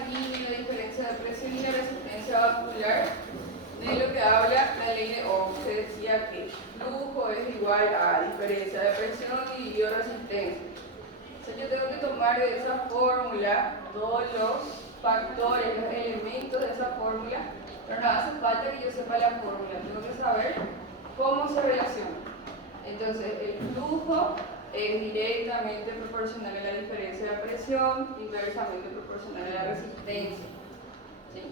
sanguíneo, la diferencia de presión y la resistencia vascular, de lo que habla la ley de Ohm, que decía que flujo es igual a diferencia de presión dividido resistencia. Entonces yo tengo que tomar de esa fórmula todos los factores, los elementos de esa fórmula, pero no hace falta que yo sepa la fórmula, tengo que saber cómo se relaciona. Entonces el flujo es directamente proporcional a la diferencia de presión, inversamente proporcional a la resistencia. ¿Sí?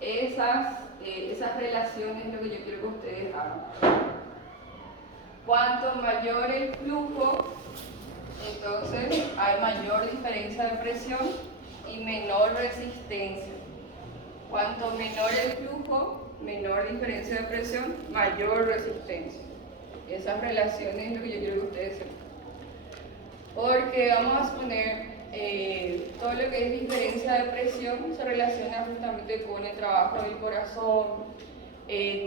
Esas relaciones es lo que yo quiero que ustedes hagan. Cuanto mayor el flujo, entonces hay mayor diferencia de presión y menor resistencia. Cuanto menor el flujo, menor diferencia de presión, mayor resistencia. Esas relaciones es lo que yo quiero que ustedes sepan. Porque vamos a suponer todo lo que es diferencia de presión se relaciona justamente con el trabajo del corazón,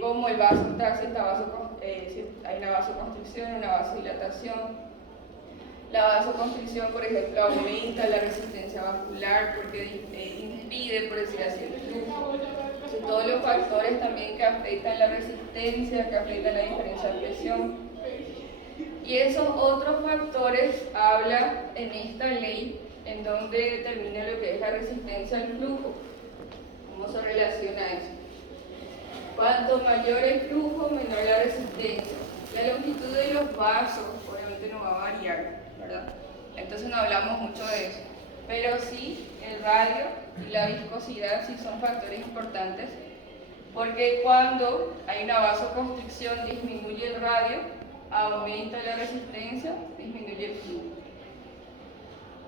cómo el vaso está, si hay una vasoconstricción, una vasodilatación. La vasoconstricción, por ejemplo, aumenta la resistencia vascular porque impide, por decir así, el flujo. Entonces, todos los factores también que afectan la resistencia, que afectan la diferencia de presión. Y esos otros factores habla en esta ley en donde determina lo que es la resistencia al flujo. ¿Cómo se relaciona eso? Cuanto mayor el flujo, menor la resistencia. La longitud de los vasos obviamente no va a variar, ¿verdad? Entonces no hablamos mucho de eso. Pero sí, el radio y la viscosidad sí son factores importantes, porque cuando hay una vasoconstricción disminuye el radio, aumenta la resistencia, disminuye el flujo.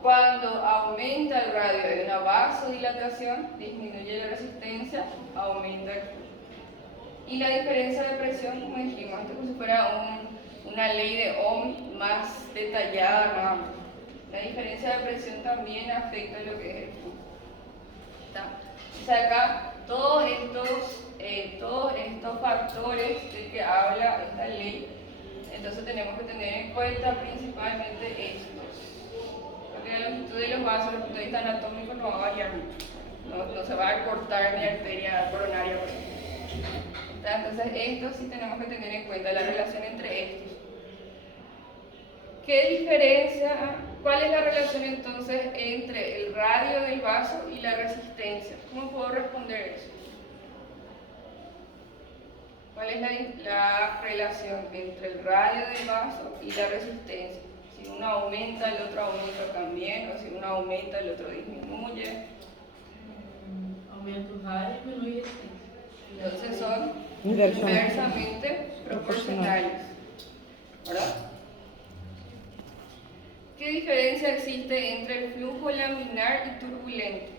Cuando aumenta el radio de una vasodilatación, disminuye la resistencia, aumenta el flujo. Y la diferencia de presión, como dijimos, esto como si fuera una ley de Ohm más detallada, más. La diferencia de presión también afecta lo que es el flujo. Entonces acá todos estos factores de que habla esta ley, entonces tenemos que tener en cuenta principalmente estos. Porque la longitud de los vasos, desde el punto de vista anatómico, no va a variar mucho. No se va a cortar mi arteria coronaria, por ejemplo. Entonces estos sí tenemos que tener en cuenta la relación entre estos. ¿Qué diferencia? ¿Cuál es la relación entonces entre el radio del vaso y la resistencia? ¿Cómo puedo responder eso? ¿Cuál es la relación entre el radio del vaso y la resistencia? Si uno aumenta, el otro aumenta también, o si uno aumenta, el otro disminuye. Aumenta el radio y disminuye el Entonces son inversamente proporcionales, ¿verdad? ¿Qué diferencia existe entre el flujo laminar y turbulento?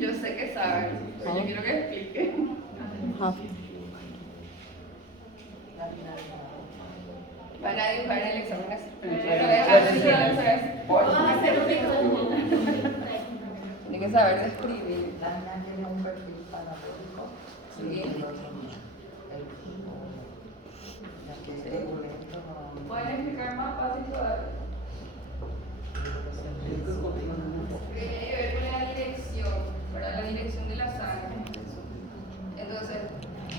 Yo sé que saben, pero yo quiero que expliquen. Van a dibujar en el examen así. Tienen que saber de escribir. Tiene un perfil parabólico. Sí. ¿Pueden explicar más fácil todavía? Porque tiene que ver con la dirección, ¿verdad? La dirección de la sangre. Entonces,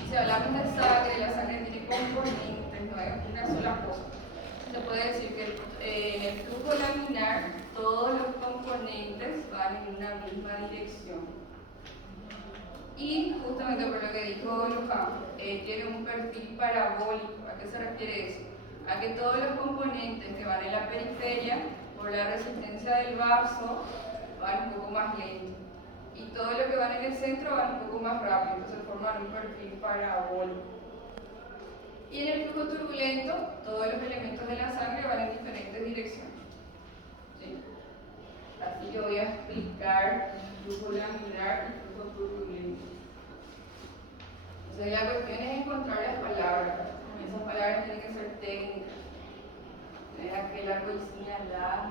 si hablamos de sangre, la sangre tiene componentes, no es una sola cosa. Se puede decir que en el flujo laminar todos los componentes van en una misma dirección. Y justamente por lo que dijo Luján, tiene un perfil parabólico. ¿A qué se refiere eso? A que todos los componentes que van en la periferia, por la resistencia del vaso, van un poco más lento. Y todo lo que van en el centro van un poco más rápido, entonces forman un perfil parabólico. Y en el flujo turbulento, todos los elementos de la sangre van en diferentes direcciones. ¿Sí? Así yo voy a explicar el flujo laminar y el flujo turbulento. Entonces la cuestión es encontrar las palabras. Esas palabras tienen que ser técnicas. Tienes aquel árbol señalado.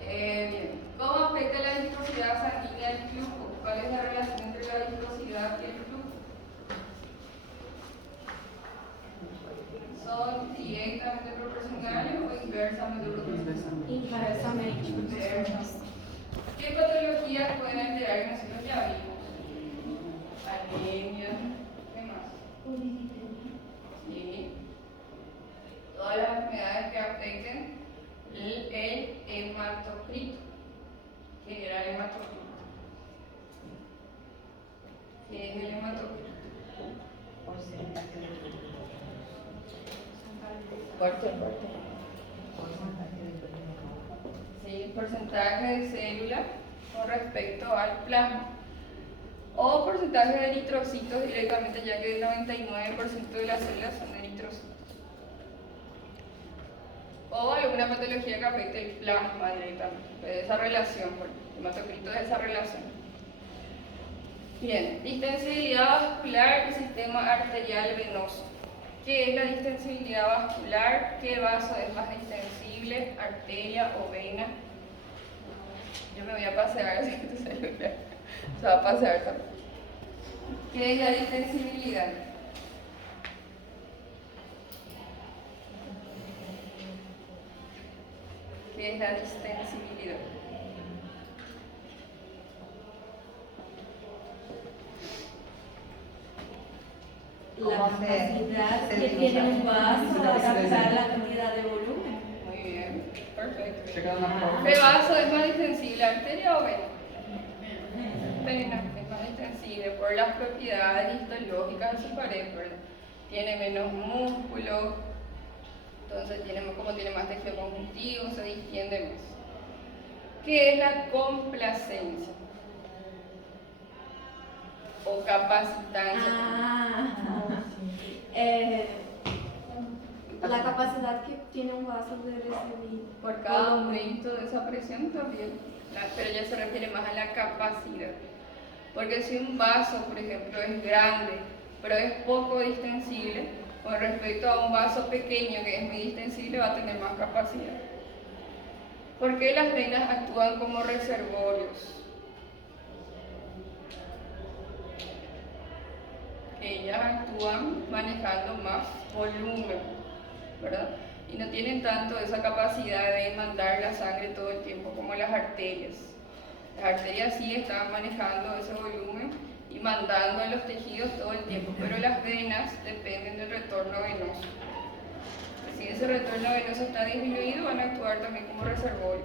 Bien. ¿Cómo afecta la viscosidad sanguínea al flujo? ¿Cuál es la relación entre la viscosidad y el flujo? ¿Son directamente proporcionales o inversamente proporcionales? Inversamente. Inversas. ¿Qué patologías pueden alterar que nosotros ya vimos? Anemia. ¿Qué más? Sí. Todas las enfermedades que afecten el hematocrito. ¿Qué era el hematocrito? ¿Qué es el hematocrito? Porcentaje de proteína. Fuerte. Porcentaje de proteína. Sí, porcentaje de célula con respecto al plasma. O porcentaje de eritrocitos directamente, ya que el 99% de las células son eritrocitos. O alguna patología que afecte el plasma directamente, de esa relación, porque el hematocrito es esa relación. Bien, distensibilidad vascular y sistema arterial venoso. ¿Qué es la distensibilidad vascular? ¿Qué vaso es más distensible? ¿Arteria o vena? Yo me voy a pasear así que tu celular se va a pasear también. ¿Qué es la distensibilidad? ¿Qué es la distensibilidad? La capacidad que tiene un vaso de adaptar la cantidad de volumen. Muy bien, perfecto. Chegando na prova. ¿Qué vaso es más distensible, arteria o vena? Vena es más distensible por las propiedades histológicas de su pared, ¿verdad? Tiene menos músculo, entonces como tiene más tejido conjuntivo, se distiende más. ¿Qué es la complacencia? O capacitancia. La capacidad que tiene un vaso de recibir. Por cada aumento de esa presión también, pero ya se refiere más a la capacidad. Porque si un vaso, por ejemplo, es grande, pero es poco distensible, con respecto a un vaso pequeño que es muy distensible, va a tener más capacidad. ¿Por qué las venas actúan como reservorios? Ellas actúan manejando más volumen, ¿verdad? Y no tienen tanto esa capacidad de mandar la sangre todo el tiempo como las arterias. Las arterias sí están manejando ese volumen y mandando a los tejidos todo el tiempo, pero las venas dependen del retorno venoso. Si ese retorno venoso está disminuido, van a actuar también como reservorio.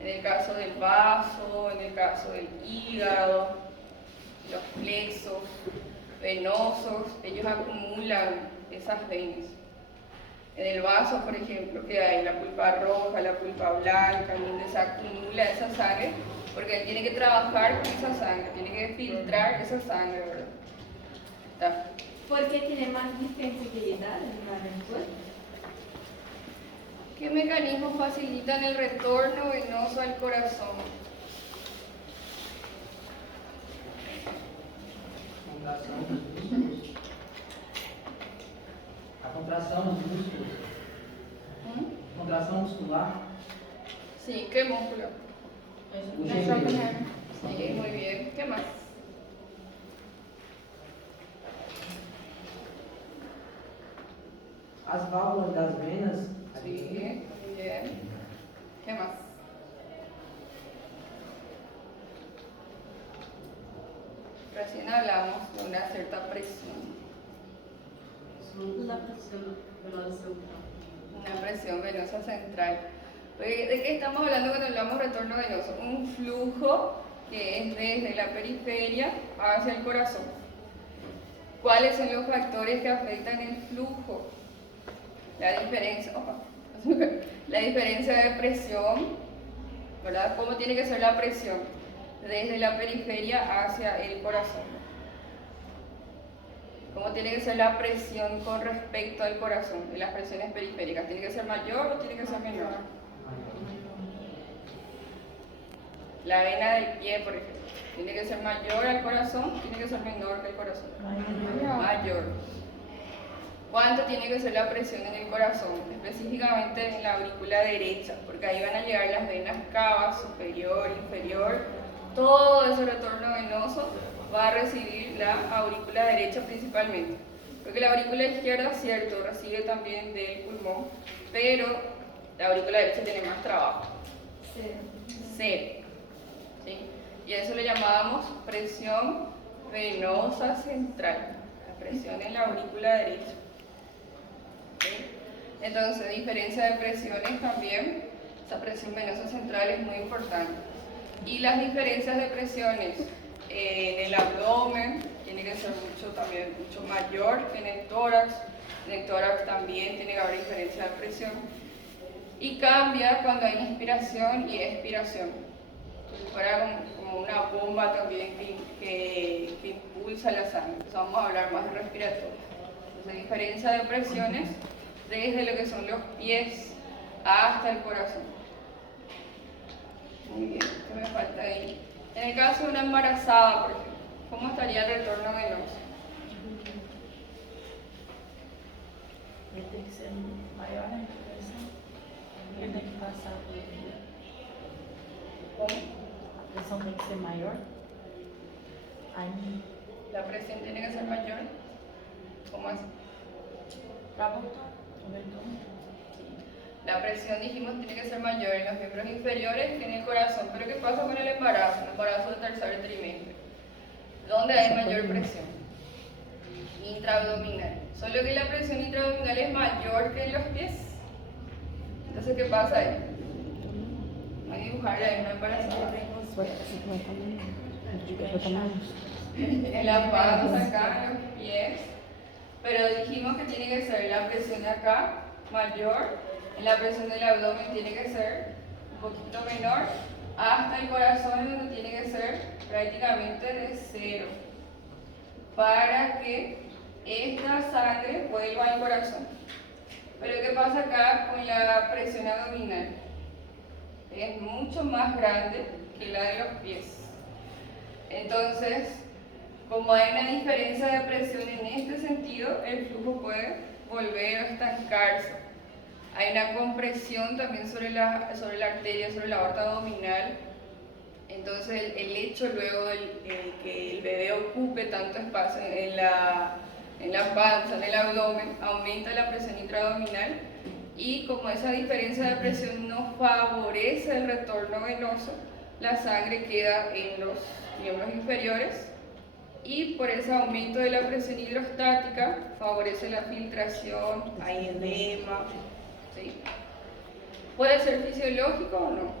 En el caso del vaso, en el caso del hígado, los plexos venosos, ellos acumulan esas venas. En el vaso, por ejemplo, que hay la pulpa roja, la pulpa blanca, donde se acumula esa sangre, porque él tiene que trabajar con esa sangre, tiene que filtrar esa sangre, ¿verdad? Está. ¿Por qué tiene más distensibilidad en la respuesta? ¿Qué mecanismos facilitan el retorno venoso al corazón? A contração dos músculos. Contração muscular. Sí, ¿qué músculo? O gêmeo. Sí, muy bien. ¿Qué más? As válvulas das venas. Sí, muy bien. ¿Qué más? Recién hablamos de una cierta presión. La presión venosa central. Una presión venosa central. ¿De qué estamos hablando cuando hablamos de retorno venoso? Un flujo que es desde la periferia hacia el corazón. ¿Cuáles son los factores que afectan el flujo? La diferencia de presión, ¿verdad? ¿Cómo tiene que ser la presión? Desde la periferia hacia el corazón. ¿Cómo tiene que ser la presión con respecto al corazón? De las presiones periféricas. ¿Tiene que ser mayor o tiene que ser menor? La vena del pie, por ejemplo. ¿Tiene que ser mayor al corazón? ¿Tiene que ser menor que el corazón? Mayor. ¿Cuánto tiene que ser la presión en el corazón? Específicamente en la aurícula derecha, porque ahí van a llegar las venas cava, superior, inferior todo ese retorno venoso va a recibir la aurícula derecha principalmente. Porque la aurícula izquierda, cierto, recibe también del pulmón, pero la aurícula derecha tiene más trabajo. Cero. ¿Sí? Y a eso le llamábamos presión venosa central, la presión en la aurícula derecha. ¿Sí? Entonces, diferencia de presiones también, esa presión venosa central es muy importante. Y las diferencias de presiones en el abdomen tiene que ser mucho mayor que en el tórax. En el tórax también tiene que haber diferencia de presión. Y cambia cuando hay inspiración y expiración. Si fuera como una bomba también que impulsa la sangre. Entonces vamos a hablar más de respiratorio. Entonces, diferencia de presiones desde lo que son los pies hasta el corazón. Muy bien, ¿qué me falta ahí? En el caso de una embarazada, por ejemplo, ¿cómo estaría el retorno venoso? Tem que ser maior a pressão. Ele tem que passar por ele. ¿Cómo? A pressão tem que ser maior. Aí, ¿La presión tiene que ser mayor? ¿Cómo es? pra voltar. Aumentou. La presión, dijimos, tiene que ser mayor en los miembros inferiores que en el corazón. Pero ¿qué pasa con el embarazo? El embarazo del tercer trimestre. ¿Dónde hay mayor presión? Intraabdominal. Solo que la presión intraabdominal es mayor que en los pies. Entonces, ¿qué pasa ahí? Voy a dibujar ahí una embarazada. En la panza, acá, en los pies. Pero dijimos que tiene que ser la presión de acá mayor. En la presión del abdomen tiene que ser un poquito menor, hasta el corazón, donde tiene que ser prácticamente de cero, para que esta sangre vuelva al corazón. Pero ¿qué pasa acá con la presión abdominal? Es mucho más grande que la de los pies. Entonces, como hay una diferencia de presión en este sentido, el flujo puede volver a estancarse. Hay una compresión también sobre la arteria, sobre la aorta abdominal. Entonces el hecho luego de que el bebé ocupe tanto espacio en la panza, en el abdomen, aumenta la presión intraabdominal. Y como esa diferencia de presión no favorece el retorno venoso, la sangre queda en los miembros inferiores. Y por ese aumento de la presión hidrostática favorece la filtración, hay edema. ¿Sí? ¿Puede ser fisiológico o no?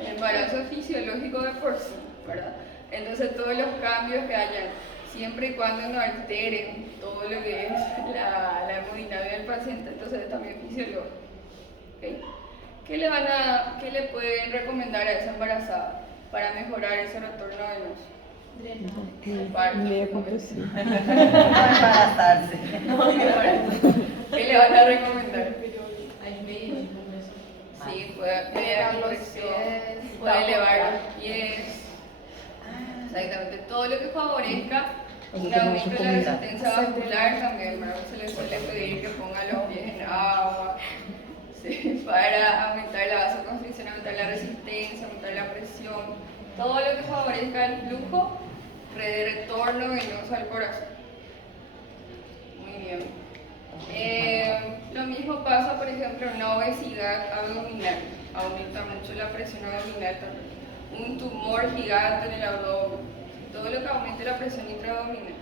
El embarazo es fisiológico de por sí, ¿verdad? Entonces todos los cambios que hayan, siempre y cuando no alteren todo lo que es la hemodinámica del paciente, entonces es también fisiológico. ¿Okay? ¿Qué le pueden recomendar a esa embarazada para mejorar ese retorno venoso? Meia compressão. embaraçar-se. ¿Qué le van a recomendar? Hay medios de compresión. Sí, puede crear compresión, puede elevar los pies. Exactamente, todo lo que favorezca un aumento de la resistencia vascular también, ¿verdad? Se le suele pedir que ponga los pies en agua, ¿sí? Para aumentar la vasoconstricción, aumentar la resistencia, aumentar la presión. Todo lo que favorezca el flujo de retorno venoso al corazón. Muy bien. Lo mismo pasa, por ejemplo, en una obesidad abdominal. Aumenta mucho la presión abdominal también. Un tumor gigante en el abdomen. Todo lo que aumente la presión intraabdominal.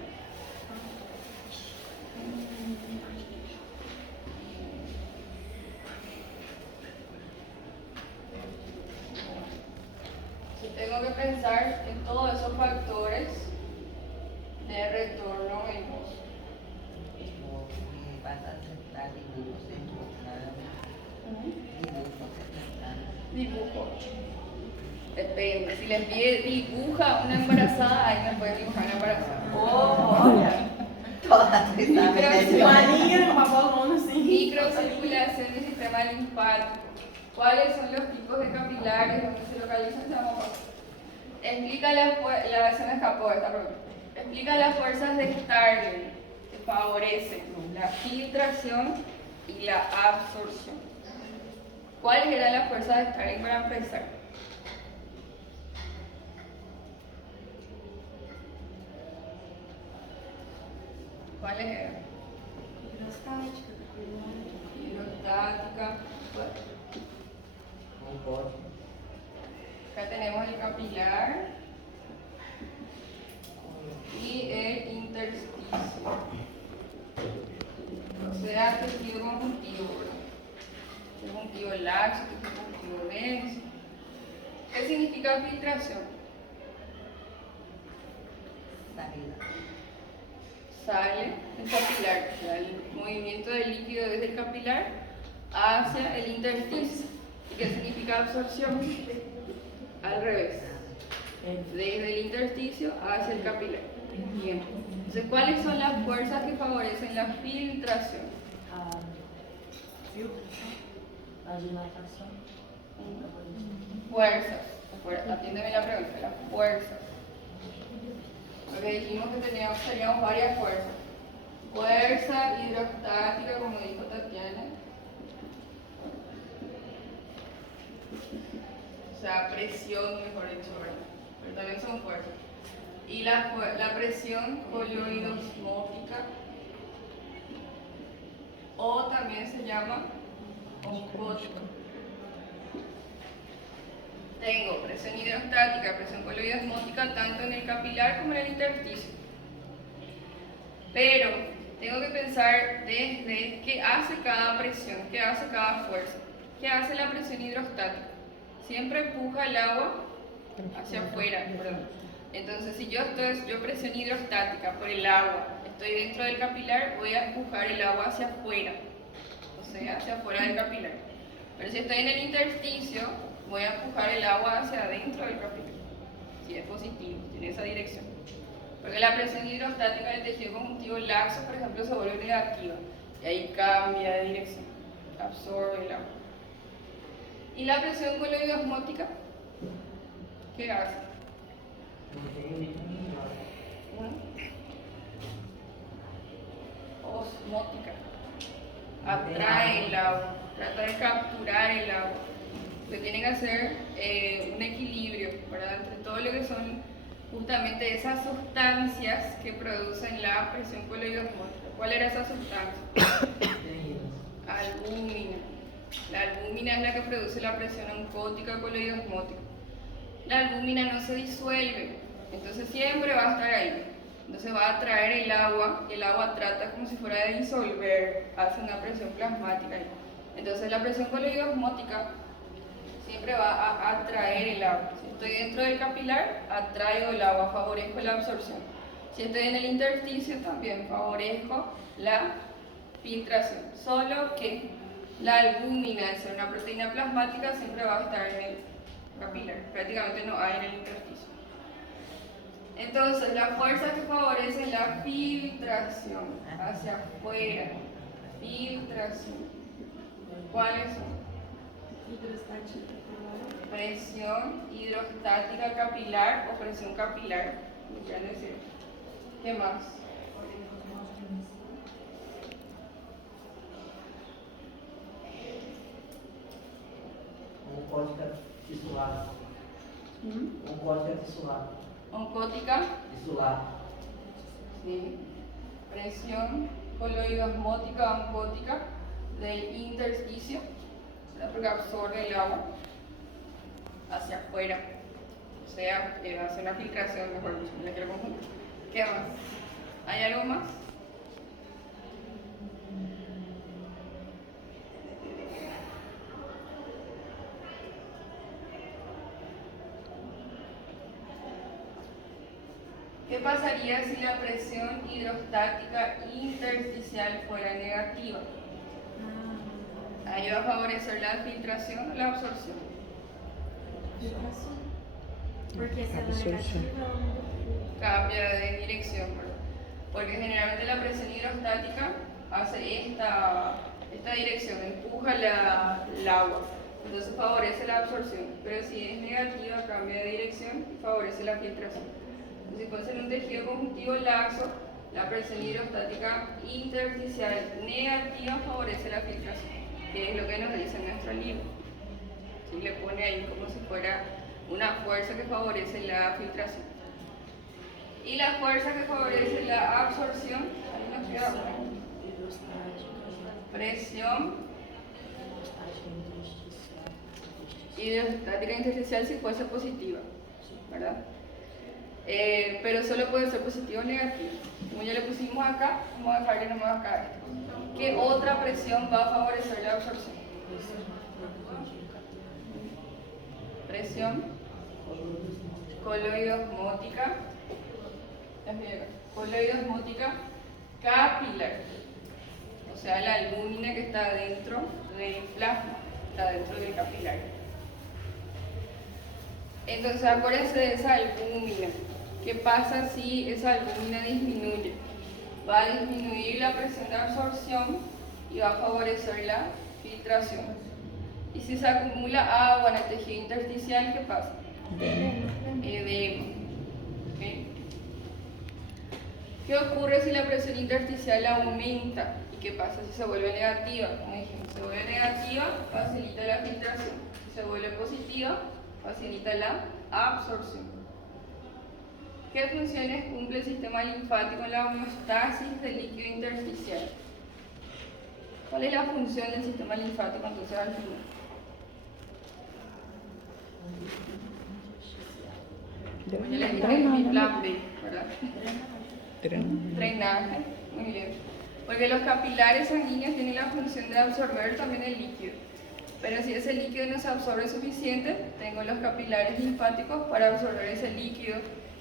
Tengo que pensar en todos esos factores de retorno venoso. Dibujo. Depende. Si les pide dibuja una embarazada, ahí me pueden dibujar una embarazada. Microcirculación del sistema linfático. ¿Cuáles son los tipos de capilares donde se localizan? Se me escapó esta pregunta. Explica las fuerzas de Starling que favorecen la filtración y la absorción. ¿Cuáles eran las fuerzas de Starling para empezar? ¿Cuáles eran? Hidrostática. Oncótica. Acá tenemos el capilar y el intersticio. O sea, tejido conjuntivo, ¿verdad? Conjuntivo laxo, tejido conjuntivo denso. ¿Qué significa filtración? Salida. Sale del capilar, o sea, el movimiento del líquido desde el capilar hacia el intersticio. ¿Y qué significa absorción? Al revés, desde el intersticio hacia el capilar. Bien. Entonces, ¿cuáles son las fuerzas que favorecen la filtración? La dilatación. Fuerzas. Atiéndeme la pregunta, las fuerzas. Porque dijimos que teníamos varias fuerzas. Fuerza hidrostática, como dijo Tatiana. O sea, presión, mejor dicho, ¿verdad? Pero también son fuerzas. Y la presión coloidosmótica, o también se llama oncótica. Tengo presión hidrostática, presión coloidosmótica, tanto en el capilar como en el intersticio. Pero tengo que pensar desde qué hace cada presión, qué hace cada fuerza. ¿Qué hace la presión hidrostática? Siempre empuja el agua hacia afuera, perdón. Entonces, si yo presión hidrostática por el agua, estoy dentro del capilar, voy a empujar el agua hacia afuera, o sea, hacia afuera del capilar. Pero si estoy en el intersticio, voy a empujar el agua hacia adentro del capilar. Si es positivo, tiene esa dirección. Porque la presión hidrostática del tejido conjuntivo laxo, por ejemplo, se vuelve negativa. Y ahí cambia de dirección, absorbe el agua. ¿Y la presión coloidosmótica? ¿Qué hace? Osmótica. Atrae el agua, trata de capturar el agua. Lo que tiene que hacer un equilibrio, ¿verdad? Entre todo lo que son justamente esas sustancias que producen la presión coloidosmótica. ¿Cuál era esa sustancia? Albúmina. La albúmina es la que produce la presión oncótica coloidosmótica. La albúmina no se disuelve, entonces siempre va a estar ahí. Entonces va a atraer el agua, y el agua trata como si fuera de disolver, hace una presión plasmática ahí. Entonces la presión coloidosmótica siempre va a atraer el agua. Si estoy dentro del capilar, atraigo el agua, favorezco la absorción. Si estoy en el intersticio, también favorezco la filtración. Solo que la albúmina, al ser una proteína plasmática, siempre va a estar en el capilar. Prácticamente no hay en el intersticio. Entonces, las fuerzas que favorecen la filtración hacia afuera. Filtración. ¿Cuáles son? Presión hidrostática capilar o presión capilar, me quieran decir. ¿Qué más? Oncótica tisular. Oncótica tisular. Oncótica. Tisular. Sí. Presión coloidosmótica oncótica del intersticio, ¿verdad? Porque absorbe el agua hacia afuera, o sea, hace una filtración, mejor dicho, en el conjunto. ¿Qué más? ¿Hay algo más? ¿Qué pasaría si la presión hidrostática intersticial fuera negativa? ¿Ahí va a favorecer la filtración o la absorción? Porque se lo negativa. Cambia de dirección, ¿verdad? Porque generalmente la presión hidrostática hace esta dirección, empuja el agua, entonces favorece la absorción, pero si es negativa cambia de dirección y favorece la filtración. Entonces, si puede ser un tejido conjuntivo laxo, la presión hidrostática intersticial negativa favorece la filtración, que es lo que nos dice nuestro libro. ¿Sí? Le pone ahí como si fuera una fuerza que favorece la filtración. Y la fuerza que favorece la absorción, ahí nos queda presión hidrostática intersticial si fuese positiva, ¿verdad? Pero solo puede ser positivo o negativo. Como ya le pusimos acá, vamos a dejarle nomás acá esto. ¿Qué otra presión va a favorecer la absorción? Presión coloidosmótica, coloidosmótica capilar, o sea, la albúmina que está dentro del plasma, está dentro del capilar. Entonces acuérdense de esa albúmina. ¿Qué pasa si esa albúmina disminuye? Va a disminuir la presión de absorción y va a favorecer la filtración. Y si se acumula agua en el tejido intersticial, ¿qué pasa? Edema. ¿Okay? ¿Qué ocurre si la presión intersticial aumenta? ¿Y qué pasa si se vuelve negativa? Como dijimos, si se vuelve negativa, facilita la filtración. Si se vuelve positiva, facilita la absorción. ¿Qué funciones cumple el sistema linfático en la homeostasis del líquido intersticial? ¿Cuál es la función del sistema linfático entonces al final? Como ya les dije en mi plan B, ¿verdad? Drenaje, muy bien. Porque los capilares sanguíneos tienen la función de absorber también el líquido. Pero si ese líquido no se absorbe suficiente, tengo los capilares linfáticos para absorber ese líquido.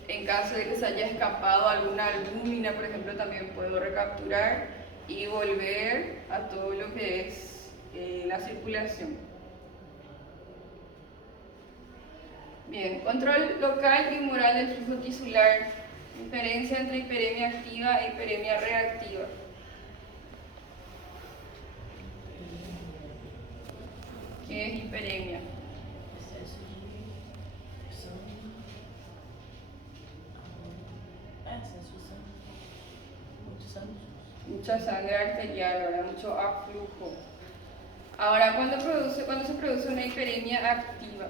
En caso de que se haya escapado alguna albúmina, por ejemplo, también puedo recapturar y volver a todo lo que es la circulación. Bien, control local y moral del flujo tisular. Diferencia entre hiperemia activa e hiperemia reactiva. ¿Qué es hiperemia? Mucha sangre arterial, ¿verdad? Mucho aflujo. Ahora, ¿cuándo se produce una hiperemia activa?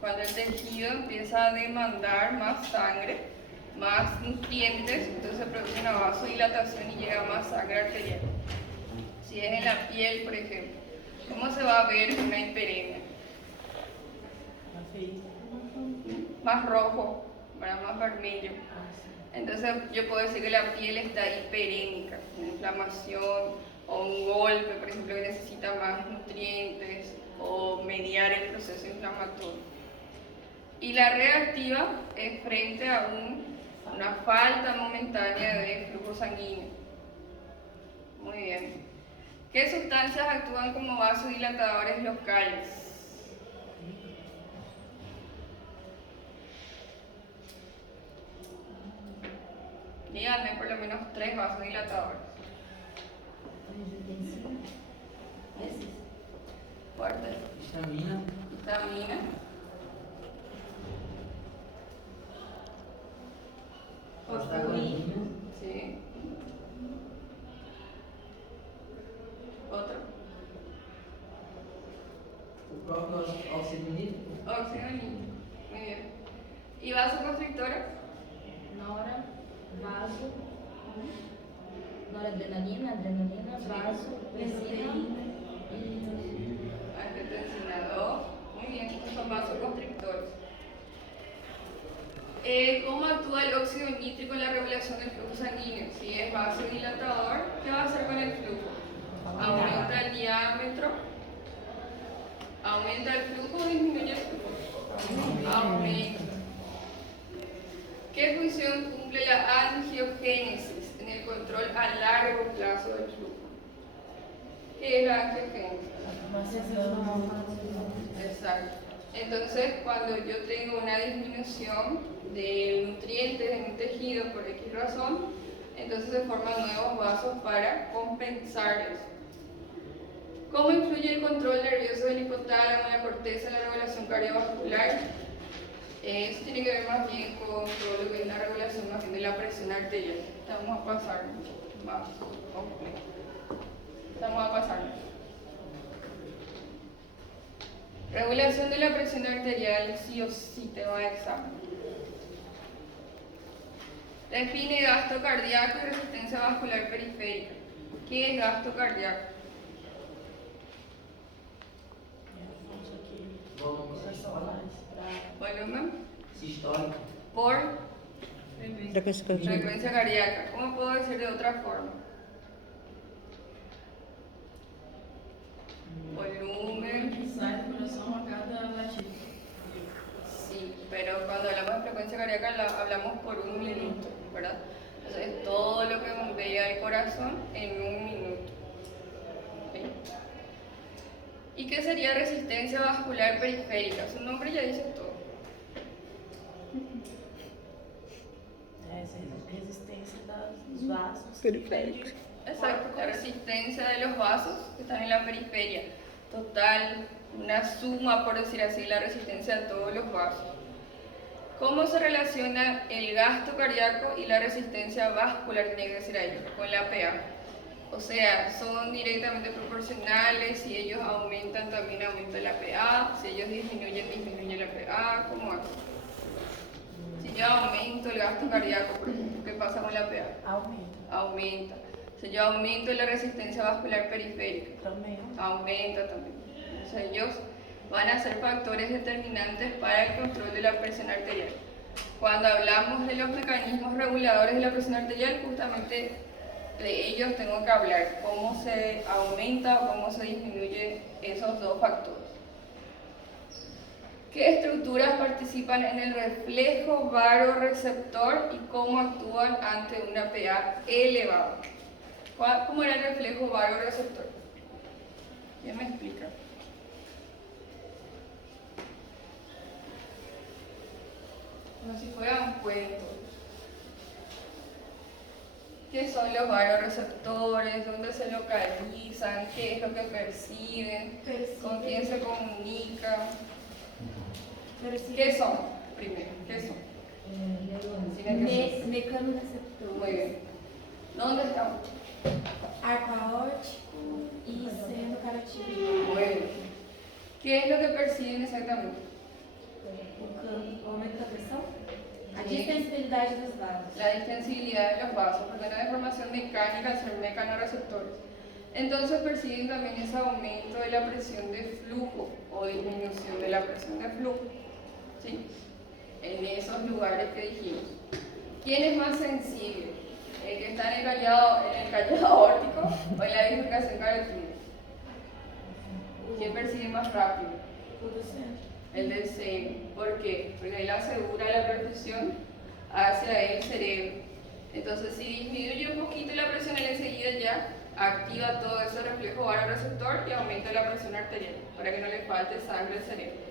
Cuando el tejido empieza a demandar más sangre, más nutrientes, entonces se produce una vasodilatación y llega más sangre arterial. Si es en la piel, por ejemplo, ¿cómo se va a ver una hiperemia? Más rojo, más vermello. Entonces yo puedo decir que la piel está hiperémica, una inflamación o un golpe, por ejemplo, que necesita más nutrientes o mediar el proceso inflamatorio. Y la reactiva es frente a una falta momentánea de flujo sanguíneo. Muy bien. ¿Qué sustancias actúan como vasodilatadores locales? Díganme por lo menos 3 vasodilatadores. Fuerte. Vitamina. Vitamina. Prostaglandina. Sí. Otro. O próprio óxido nítrico. Óxido nítrico. Muy bien. ¿Y vasoconstrictora? Noradrenalina, adrenalina, vaso, presina y Angiotensina 2. Muy bien, estos son vasoconstrictores. ¿Cómo actúa el óxido nítrico en la regulación del flujo sanguíneo? Si es vasodilatador, ¿qué va a hacer con el flujo? Aumenta el diámetro, aumenta el flujo o disminuye el flujo. Aumenta. ¿Qué función cumple la angiogénesis en el control a largo plazo del flujo? ¿Qué es la angiogénesis? Exacto. Entonces, cuando yo tengo una disminución de nutrientes en un tejido por X razón, entonces se forman nuevos vasos para compensar eso. ¿Cómo influye el control nervioso del hipotálamo y la corteza en la regulación cardiovascular? Eso tiene que ver más bien con todo lo que es la regulación más bien de la presión arterial. Vamos a pasar más complejo. Vamos a pasar. Regulación de la presión arterial sí o sí te va a examen. Define gasto cardíaco y resistencia vascular periférica. ¿Qué es gasto cardíaco? Volumen Sistólico. por Frecuencia cardíaca. frecuencia cardíaca. ¿Cómo puedo decir de otra forma? Volumen. Que sai do coração a cada latido. Sí, pero cuando hablamos de frecuencia cardíaca hablamos por un minuto, ¿verdad? Entonces todo lo que bombea el corazón en un minuto. ¿Sí? ¿Y qué sería resistencia vascular periférica? Su nombre ya dice todo. Essa resistência dos vasos. Periféricos. Exacto, la resistencia de los vasos que están en la periferia. Total, una suma, por decir así, la resistencia de todos los vasos. ¿Cómo se relaciona el gasto cardíaco y la resistencia vascular, tiene que decir ahí, con la PA? O sea, son directamente proporcionales, si ellos aumentan, también aumenta la PA, si ellos disminuyen, disminuye la PA, ¿cómo hace? Si yo aumento el gasto cardíaco, por ejemplo, ¿qué pasa con la PA? Aumenta. Aumenta. Si yo aumento la resistencia vascular periférica, Também aumenta también. O sea, ellos van a ser factores determinantes para el control de la presión arterial. Cuando hablamos de los mecanismos reguladores de la presión arterial, justamente de ellos tengo que hablar, cómo se aumenta o cómo se disminuye esos dos factores. ¿Qué estructuras participan en el reflejo varoreceptor y cómo actúan ante una PA elevada? ¿Cómo era el reflejo varoreceptor? ¿Quién me explica? Como si fueran cuentos. ¿Qué son los varoreceptores? ¿Dónde se localizan? ¿Qué es lo que perciben? ¿Con quién se comunican? ¿Qué son? Primero, ¿qué son? Mecanoreceptor. Muy bien. ¿Dónde estamos? Arco aórtico y seno carotídeo. Muy bien. ¿Qué es lo que perciben exactamente? O aumento da pressão. A distensibilidade dos vasos. La distensibilidad de los vasos, porque no hay formación mecánica al ser mecanoreceptores. Entonces perciben también ese aumento de la presión de flujo o disminución de la presión de flujo. ¿Sí? En esos lugares que dijimos. ¿Quién es más sensible? ¿El que está en el callado aórtico o en la bifurcación carotídea? ¿Quién percibe más rápido? O do centro. El del seno. ¿Por qué? Porque él asegura la perfusión hacia el cerebro. Entonces, si disminuye un poquito la presión, él enseguida ya activa todo ese reflejo varoreceptor y aumenta la presión arterial para que no le falte sangre al cerebro.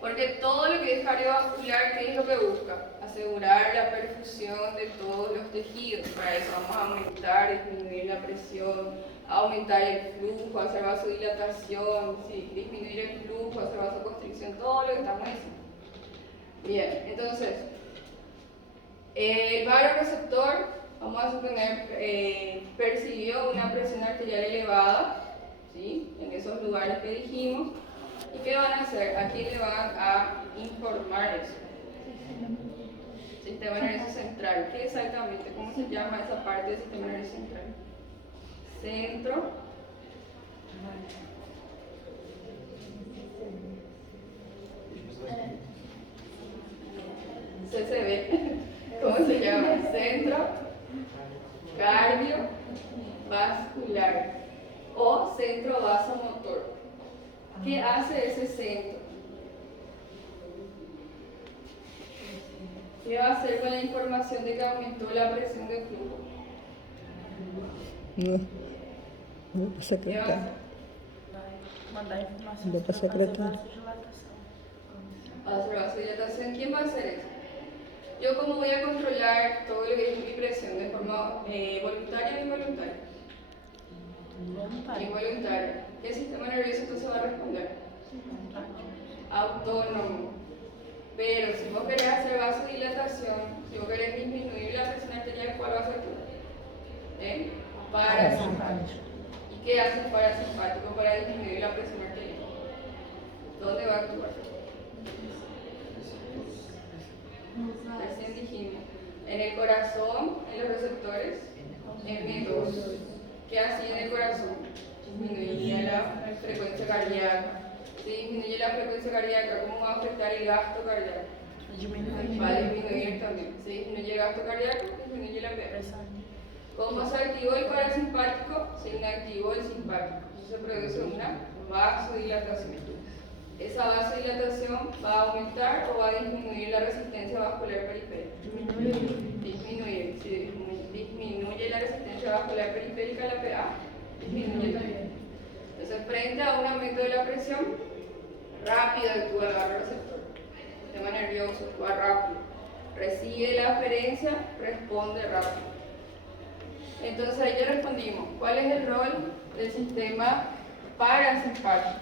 Porque todo lo que es cardiovascular, ¿qué es lo que busca? Asegurar la perfusión de todos los tejidos. Para eso vamos a aumentar, disminuir la presión, aumentar el flujo, hacer vasodilatación, ¿sí? Disminuir el flujo, hacer vasoconstricción, todo lo que estamos diciendo. Bien, entonces, el varoreceptor, vamos a suponer, percibió una presión arterial elevada, ¿sí? En esos lugares que dijimos. ¿Y qué van a hacer? Aquí le van a informar eso. Sistema nervioso central. ¿Qué exactamente? ¿Cómo se llama esa parte del sistema nervioso central? Centro. CCB. ¿Cómo se llama? Centro cardiovascular o centro vasomotor. ¿Qué hace ese centro? ¿Qué va a hacer con la información de que aumentó la presión de flujo? No. No, ¿Qué va a secretário. hacer? vai mandar informações Dá pra para fazer secretário. vasodilatação. Va a hacer vasodilatación. ¿Quién va a hacer eso? Yo como voy a controlar todo lo que es mi presión de forma voluntaria o involuntaria. Voluntário. Involuntaria. ¿Qué sistema nervioso entonces va a responder? Autónomo. Pero si vos querés hacer vasodilatación, si vos querés disminuir la presión arterial, ¿cuál va a ser tú? Parasimpático. ¿Y qué hace el parasimpático para disminuir la presión arterial? ¿Dónde va a actuar? Recién dijimos, en el el corazón, en los receptores, M2. ¿Qué hacía en el corazón? Disminuía la frecuencia cardíaca. Si disminuye la frecuencia cardíaca, ¿cómo va a afectar el gasto cardíaco? Va a disminuir también. Si disminuye el gasto cardíaco, disminuye la PA. ¿Cómo se activó el parasimpático? Se inactivó el simpático. Se produce una vasodilatación. Esa vasodilatación va a aumentar o va a disminuir la resistencia vascular periférica. Disminuir. Si disminuye la resistencia vascular periférica, la PA disminuye también. Entonces, frente a un aumento de la presión, rápido actúa el receptor. El sistema nervioso actúa rápido. Recibe la aferencia, responde rápido. Entonces, ahí ya respondimos. ¿Cuál es el rol del sistema parasimpático?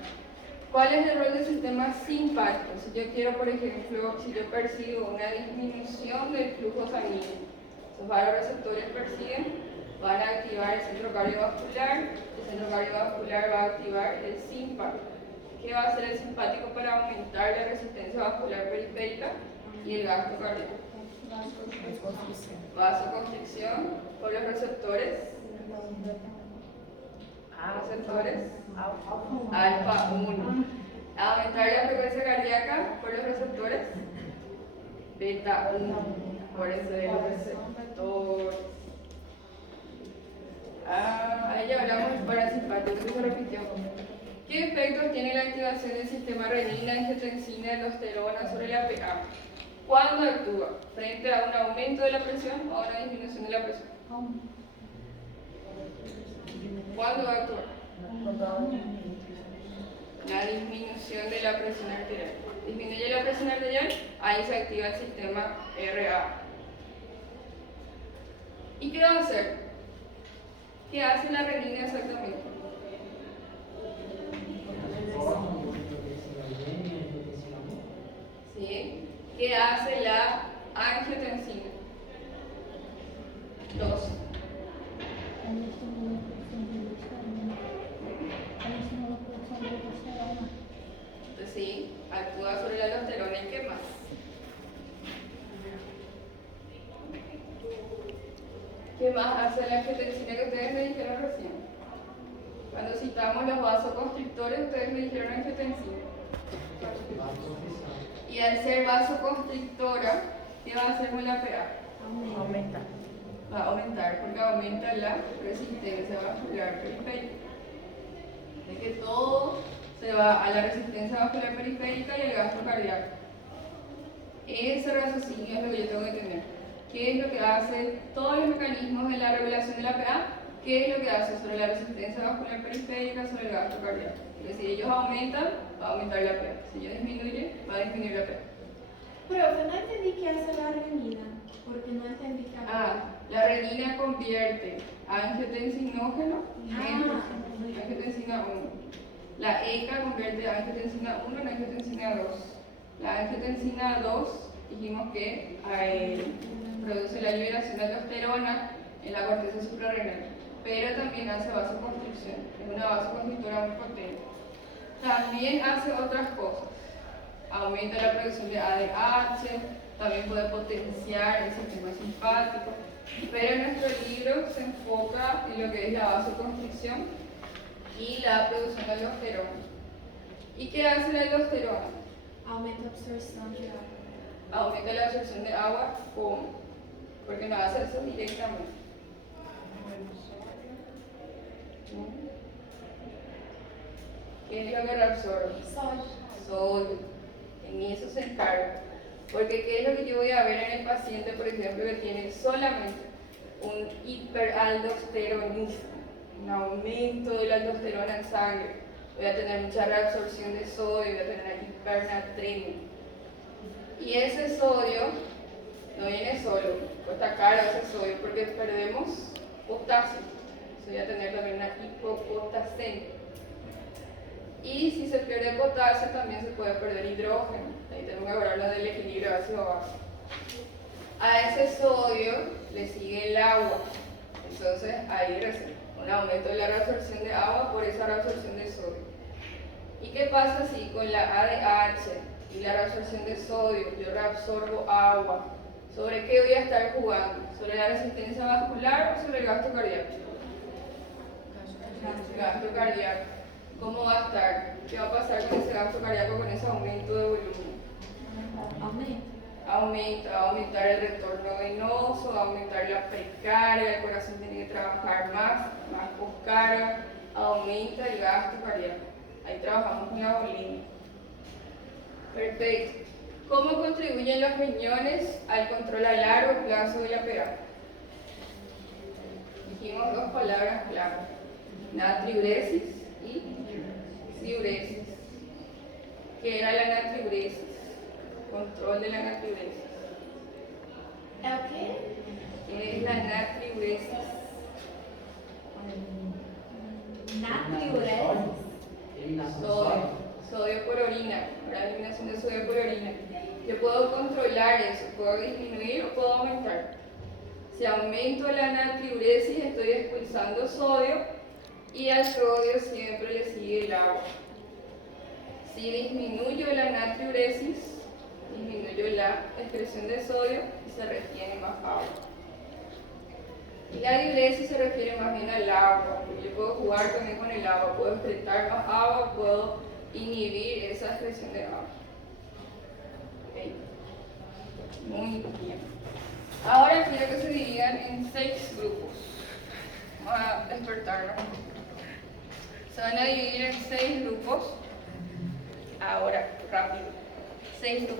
¿Cuál es el rol del sistema simpático? Si yo quiero, por ejemplo, si yo percibo una disminución del flujo sanguíneo, esos vasoreceptores perciben, van a activar el centro cardiovascular, el centro cardiovascular va a activar el simpático. ¿Qué va a hacer el simpático para aumentar la resistencia vascular periférica y el gasto cardíaco? Vasoconstricción por los receptores. Receptores alfa 1. Aumentar la frecuencia cardíaca por los receptores beta 1. Por eso del receptor. Ahí ya hablamos del parasimpático, que se repitió. ¿Qué efectos tiene la activación del sistema renina, angiotensina, aldosterona sobre la PA? ¿Cuándo actúa? ¿Frente a un aumento de la presión o a una disminución de la presión? ¿Cuándo va a actuar? La disminución de la presión arterial. Disminuye la presión arterial, ahí se activa el sistema RA. ¿Y qué va a hacer? ¿Qué hace la renina exactamente? ¿Sí? ¿Qué hace la angiotensina? 2. Entonces sí, actúa sobre la aldosterona y qué más. ¿Qué más hace la angiotensina que ustedes me dijeron recién? Cuando citamos los vasoconstrictores, ustedes me dijeron angiotensina. Y al ser vasoconstrictora, ¿qué va a hacer con la PA? Aumenta. Va a aumentar porque aumenta la resistencia vascular periférica. Es que todo se va a la resistencia vascular periférica y el gasto cardíaco. Ese raciocinio es lo que yo tengo que tener. ¿Qué es lo que hace todos los mecanismos de la regulación de la PA? ¿Qué es lo que hace sobre la resistencia vascular periférica, sobre el gasto cardíaco? Es decir, ellos aumentan, va a aumentar la PA. Si ellos disminuyen, va a disminuir la PA. Profe, no entendí qué hace la renina, porque no entendí qué hace. La renina convierte angiotensinógeno en angiotensina 1. La ECA convierte angiotensina 1 en angiotensina 2. La angiotensina 2 dijimos que produce la liberación de aldosterona en la corteza suprarrenal, pero también hace vasoconstricción. Es una vasoconstrictora muy potente. También hace otras cosas. Aumenta la producción de ADH, también puede potenciar el sistema simpático, pero en nuestro libro se enfoca en lo que es la vasoconstricción y la producción de aldosterona. ¿Y qué hace la aldosterona? Aumenta la absorción de agua. Aumenta la absorción de agua, ¿cómo? Porque no va a hacer eso directamente. ¿Qué es lo que reabsorbe? Sodio. En eso se encarga. Porque ¿qué es lo que yo voy a ver en el paciente, por ejemplo, que tiene solamente un hiperaldosteronismo, un aumento de la aldosterona en sangre? Voy a tener mucha reabsorción de sodio, voy a tener una hipernatremia. Y ese sodio no viene solo, cuesta caro ese sodio porque perdemos potasio. Voy a tener también una hipopotasemia. Y si se pierde potasio también se puede perder hidrógeno. Ahí tenemos que hablar del equilibrio ácido-base. A ese sodio le sigue el agua. Entonces ahí recibe un aumento de la reabsorción de agua por esa reabsorción de sodio. ¿Y qué pasa si con la ADH y la reabsorción de sodio yo reabsorbo agua? ¿Sobre qué voy a estar jugando? ¿Sobre la resistencia vascular o sobre el gasto cardíaco? Gasto cardíaco. ¿Cómo va a estar? ¿Qué va a pasar con ese gasto cardíaco, con ese aumento de volumen? Va a aumentar el retorno venoso, va a aumentar la precarga, el corazón tiene que trabajar más poscarga, aumenta el gasto cardíaco. Ahí trabajamos con la bolina. Perfecto. ¿Cómo contribuyen los riñones al control a largo plazo de la PA? Dijimos dos palabras clave: natriuresis y diuresis. ¿Qué era la natriuresis? Control de la natriuresis. ¿Qué es la natriuresis? Eliminación de Sodio. Sodio por orina. La eliminación de sodio por orina. Yo puedo controlar eso, puedo disminuir o puedo aumentar. Si aumento la natriuresis, estoy expulsando sodio y al sodio siempre le sigue el agua. Si disminuyo la natriuresis, disminuyo la excreción de sodio y se retiene más agua. Y la diuresis se refiere más bien al agua. Yo puedo jugar también con el agua, puedo excretar más agua, puedo inhibir esa excreción de agua. Okay. Muy bien. Ahora quiero que se dividan en 6 grupos. Vamos a despertarnos. Se van a dividir en 6 grupos. Ahora, rápido. 6 grupos.